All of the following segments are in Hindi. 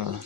हाँ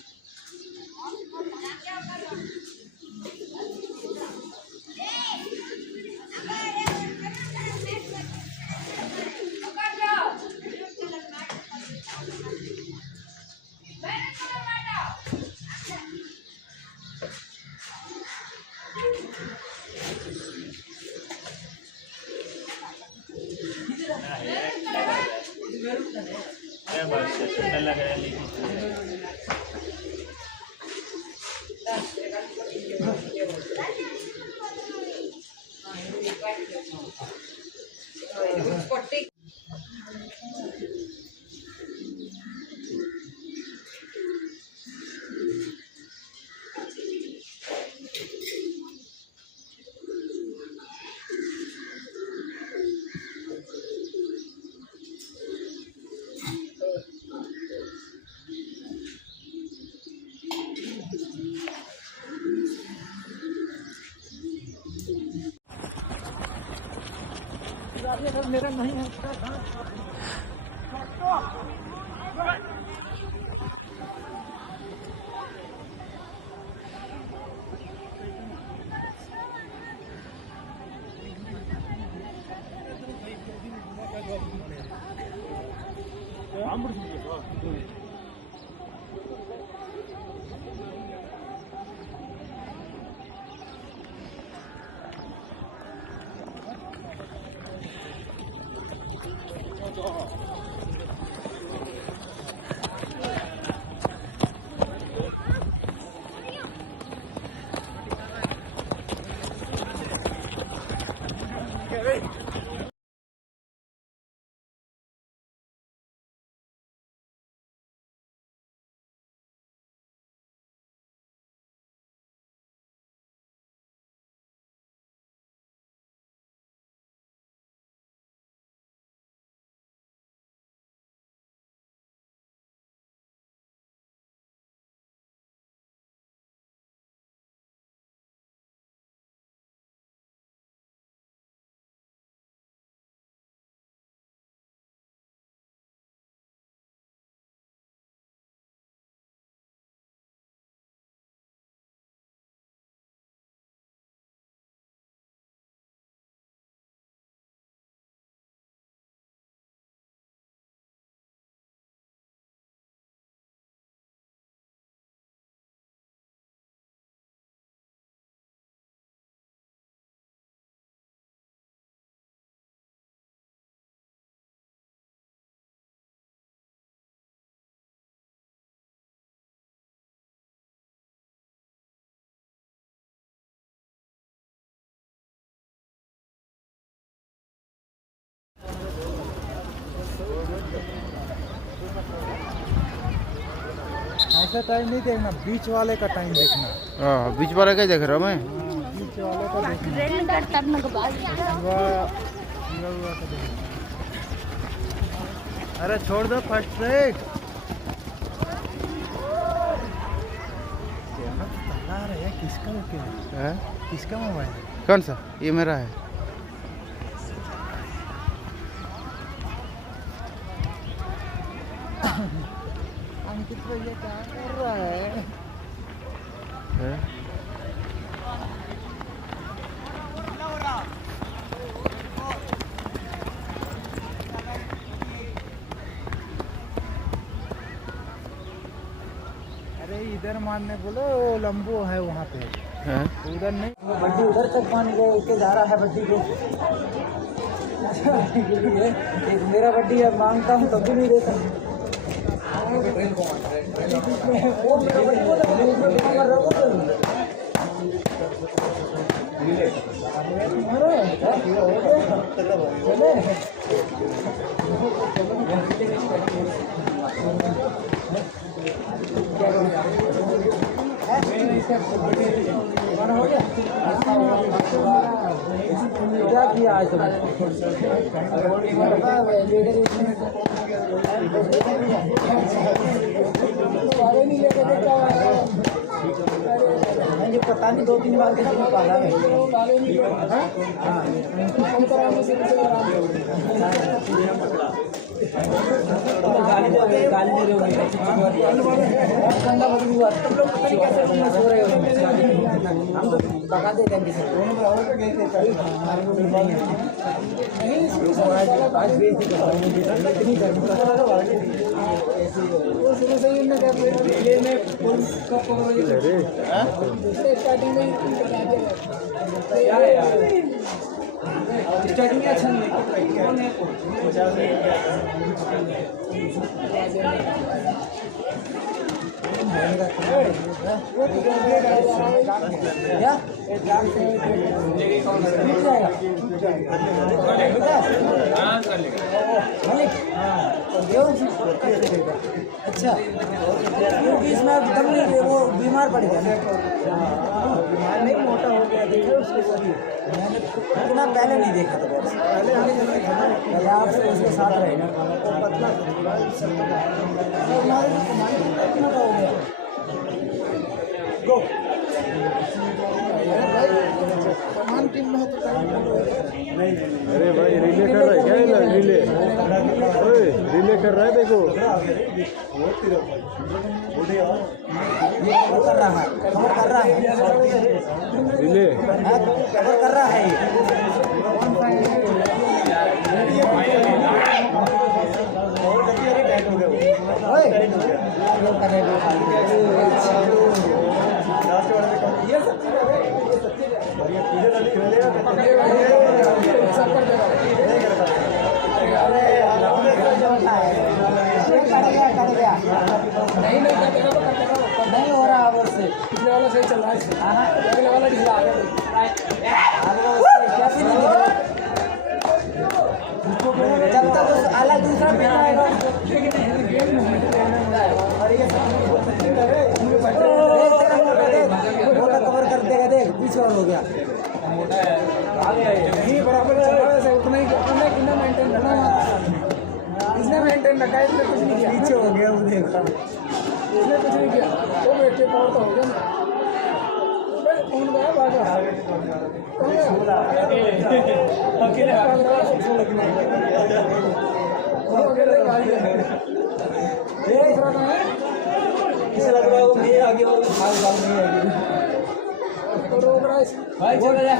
मेरा नहीं है। ऐसा टाइम नहीं देखना, बीच वाले का टाइम देखना। हाँ बीच वाले का देख रहा हूँ मैं। बीच वाले का देखना। अरे छोड़ दो फर्स्ट ब्रेक। किसका किसका मोबाइल है? कौन सा? ये मेरा है। अंकित भैया क्या कर रहा है? अरे इधर मारने बोलो, लंबो है वहाँ पे। उधर नहीं, बड्डी उधर तक पानी लेके जा रहा है। बड्डी को मेरा बड्डी है, मांगता हूँ तब भी नहीं देता। क्या किया आज तुमने? मुझे पता नहीं, 2-3 बार किसी ने पाला है। गाली दे रहे हो ठंडा बदल हुआ तुम लोग पता नहीं कैसे तुम सो रहे हो हम तो भगा देते हैं किसी आज बेइज्जती कर रहा हूं इतनी गर्मी वो शुरू से ही उन्होंने क्या ये में फुल कप कवर ये स्टार्टिंग में क्या है यार स्टार्टिंग में अच्छा नहीं अच्छा क्योंकि इसमें दम नहीं है वो बीमार पड़ गया बीमार नहीं मोटा हो गया देखो उसके शरीर मैंने इतना पहले नहीं देखा था बस पहले आपसे उसके साथ रहेगा पतला हो गया गो सामान टीम में तो अरे भाई रिले कर रहा है क्या है रिले ओए रिले कर रहा है देखो कर रहा है रिले कर रहा है नहीं हो रहा अब उससे पिछले वाला सही चल रहा है अगले वाला ढीला आ गया जब तक उस अलग दूसरा पीना आएगा कवर कर देगा देख पीछे और हो गया बराबर उतना ही मेंटेन करना इसने मेंटेन रखा है इसने कुछ नहीं किया पीछे हो गया वो देखा इसने कुछ नहीं किया वो बैठे पावर तो हो गया ना कौन गया भागा अकेले इसे लग रहा है वो मैं आगे वो भाग नहीं आगे भाई चल जा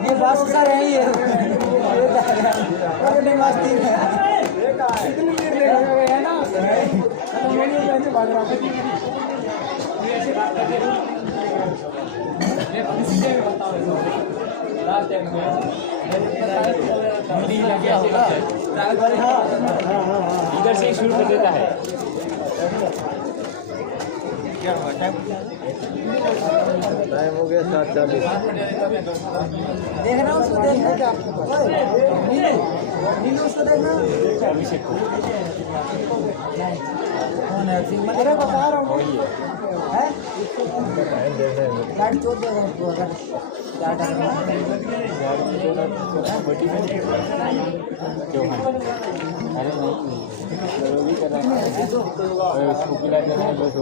ये बात सा रही है अरे मस्ती है इतनी देर लगा है ना मेरी वजह से भाग रहा है ऐसे बात करते हैं ये सीधे में बताओ लास्ट टाइम में मेरी लगे होगा इधर से शुरू कर देता है क्या हुआ टाइम हो गया 7:40 देखना उसको देखना क्या नीलू उसको देखना कौन है मैं तेरे बता रहा हूँ है गाड़ी चोट देगा उसको अगर क्या करना क्यों है अरे नहीं जरूरी कर रहे हैं उसको पिला दे रहे हैं लोग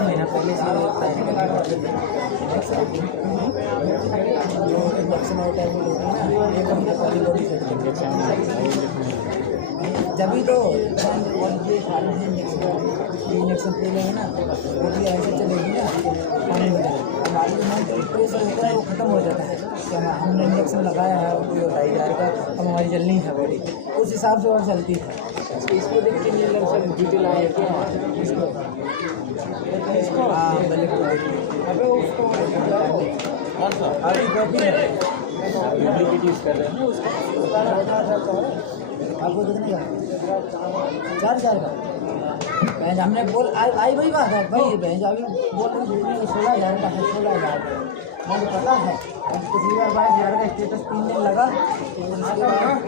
महीना पहले से जभी तो और ये खाली इंजेक्शन ले लेंगे ना वो भी ऐसे चलेगी ना पानी में हमारी प्रेशर होता है वो ख़त्म हो जाता है कि हमने इंजेक्शन लगाया है कोई 2,500 का अब हमारी जलनी है बॉडी उस हिसाब से और चलती है इसको देख के डिटेल आया क्या इसको हाँ ब्लैक अबे उसको कौन सा अभी यूज कर रहे हैं उसको आपको कितने का 4,000 का भैंस हमने बोल आई वही बात है भाई भैंस अभी बोल रहे 16,000 का है 16,000 मुझे पता है पिछली बार 22,000 का स्टेटस 3 दिन लगा तो उसके बाद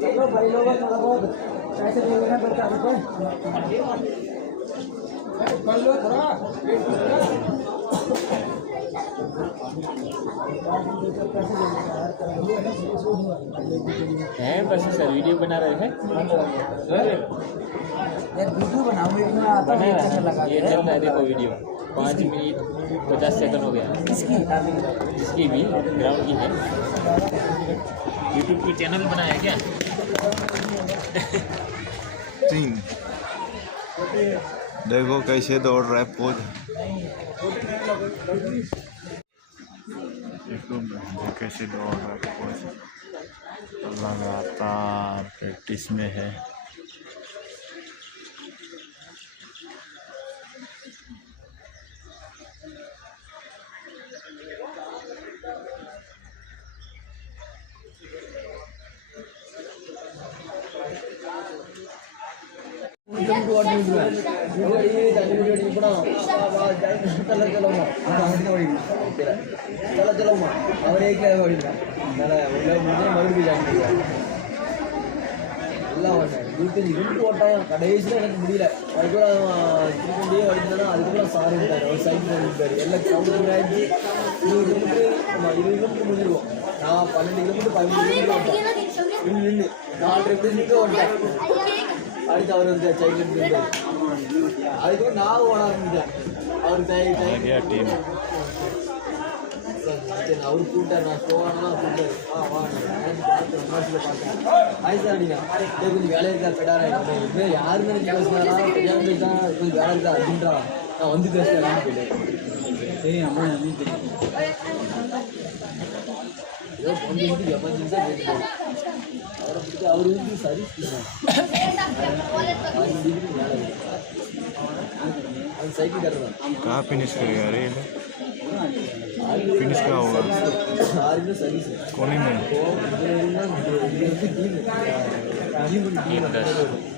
देखो भाई लोग थोड़ा बहुत पैसे दे देना तो क्या रुपये कर लो थोड़ा हैं बस सर वीडियो बना रहे हैं यार वीडियो बनाऊंगा इसमें आता है कैसे लगा ये चल रहा है देखो वीडियो 5 मिनट 50 सेकंड हो गया। इसकी इसकी भी ग्राउंड की है। यूट्यूब पे चैनल बनाया है क्या? 3 देखो कैसे दौड़ रहा है पोज। देखो कैसे दौड़ रहा है पोज, लगातार प्रैक्टिस में है। கடைசியில் எனக்கு முடியல. அதுக்கப்புறம் திருப்பண்டியே வடிந்தானா அதுக்கப்புறம் சார் இருந்தார், அவர் சைக்கிள் இருந்தார். எல்லாம் கவுண்டர் ஆகி 20 கிலோமீட்டர் முடிஞ்சிருவோம். நான் 12 கிலோமீட்டர் 15 கிலோமீட்டர் நின்று 4 கிலோமீட்டர் ஓட்டேன். அடுத்து அவர் வந்து சைக்கிள் இருந்தார். அதுக்கப்புறம் நான் ஓட ஆரம்பித்தேன். அவர் टीम அவர் கூப்பிட்டார், நான் போவானா கூப்பிட்டாரு. பார்த்தேன் ஆயிடுச்சா அப்படின்னா கொஞ்சம் வேலை இருக்கா பெடாரா இன்னும் யாருமே எனக்கு பேசினாரா தெரியாம தான் கொஞ்சம் வேலை இருக்கா அப்படின்றா நான் வந்து பேசுறேன் கேட்டேன். சரி அம்மா தெரியும் ஏதோ பொண்ணு வந்து எமர்ஜென்சியாக போயிட்டு அவரை பிடிச்சி அவர் வந்து சர்வீஸ் வேலை அது சைக்கிள் கட்டுறதான். कहाँ फिनिश करेगा? अरे फिनिश कहाँ होगा? सर्विस कौन ही में? टीम 10